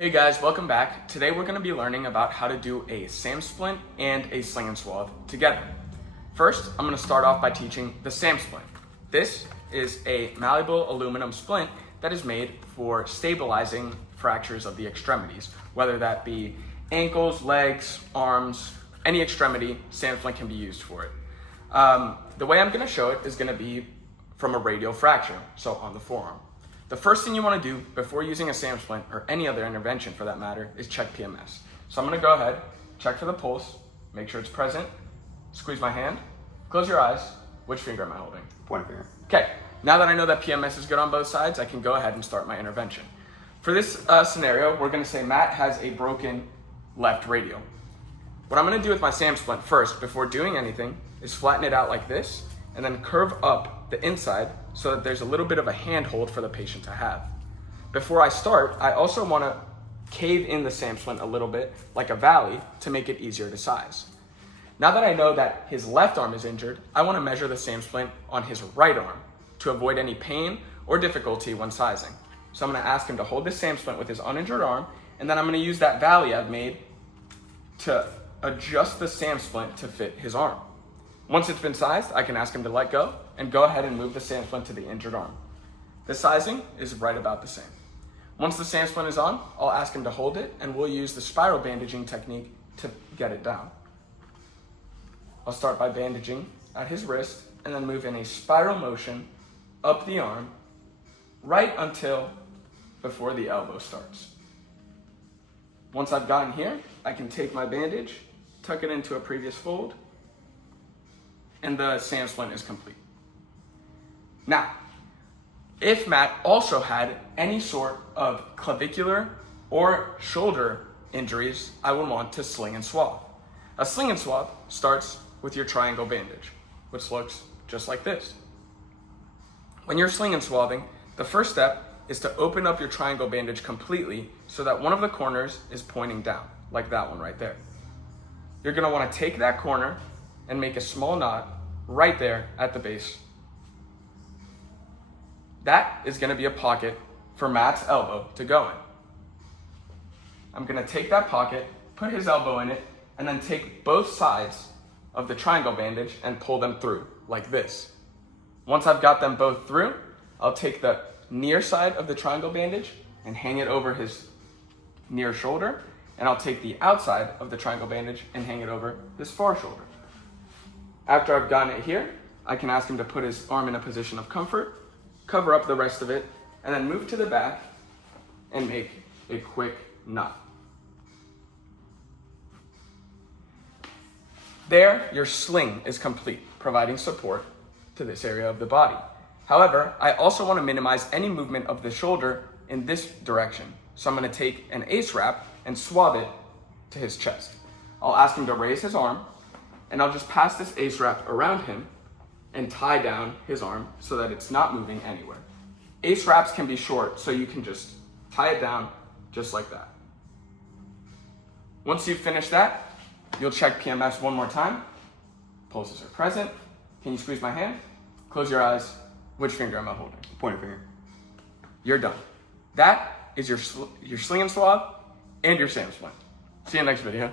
Hey guys, welcome back. Today we're going to be learning about how to do a SAM Splint and a Sling and Swathe together. First, I'm going to start off by teaching the SAM Splint. This is a malleable aluminum splint that is made for stabilizing fractures of the extremities, whether that be ankles, legs, arms, any extremity, SAM Splint can be used for it. The way I'm going to show it is going to be from a radial fracture, so on the forearm. The first thing you want to do before using a SAM Splint, or any other intervention for that matter, is check PMS. So I'm going to go ahead, check for the pulse, make sure it's present, squeeze my hand, close your eyes. Which finger am I holding? Pointer finger. Okay, now that I know that PMS is good on both sides, I can go ahead and start my intervention. For this scenario, we're going to say Matt has a broken left radial. What I'm going to do with my SAM Splint first, before doing anything, is flatten it out like this, and then curve up the inside so that there's a little bit of a handhold for the patient to have. Before I start, I also want to cave in the SAM Splint a little bit, like a valley, to make it easier to size. Now that I know that his left arm is injured, I want to measure the SAM Splint on his right arm to avoid any pain or difficulty when sizing. So I'm going to ask him to hold this SAM Splint with his uninjured arm, and then I'm going to use that valley I've made to adjust the SAM Splint to fit his arm. Once it's been sized, I can ask him to let go and go ahead and move the SAM Splint to the injured arm. The sizing is right about the same. Once the SAM Splint is on, I'll ask him to hold it, and we'll use the spiral bandaging technique to get it down. I'll start by bandaging at his wrist and then move in a spiral motion up the arm right until before the elbow starts. Once I've gotten here, I can take my bandage, tuck it into a previous fold, and the SAM Splint is complete. Now, if Matt also had any sort of clavicular or shoulder injuries, I would want to sling and swathe. A sling and swathe starts with your triangle bandage, which looks just like this. When you're sling and swathing, the first step is to open up your triangle bandage completely so that one of the corners is pointing down, like that one right there. You're gonna wanna take that corner and make a small knot right there at the base. That is gonna be a pocket for Matt's elbow to go in. I'm gonna take that pocket, put his elbow in it, and then take both sides of the triangle bandage and pull them through, like this. Once I've got them both through, I'll take the near side of the triangle bandage and hang it over his near shoulder, and I'll take the outside of the triangle bandage and hang it over his far shoulder. After I've gotten it here, I can ask him to put his arm in a position of comfort, cover up the rest of it, and then move to the back and make a quick knot. There, your sling is complete, providing support to this area of the body. However, I also want to minimize any movement of the shoulder in this direction. So I'm going to take an ace wrap and swathe it to his chest. I'll ask him to raise his arm, and I'll just pass this ace wrap around him and tie down his arm so that it's not moving anywhere. Ace wraps can be short, so you can just tie it down just like that. Once you've finished that, you'll check PMS one more time. Pulses are present. Can you squeeze my hand? Close your eyes. Which finger am I holding? Pointer finger. You're done. That is your Sling and Swathe and your SAM Splint. See you next video.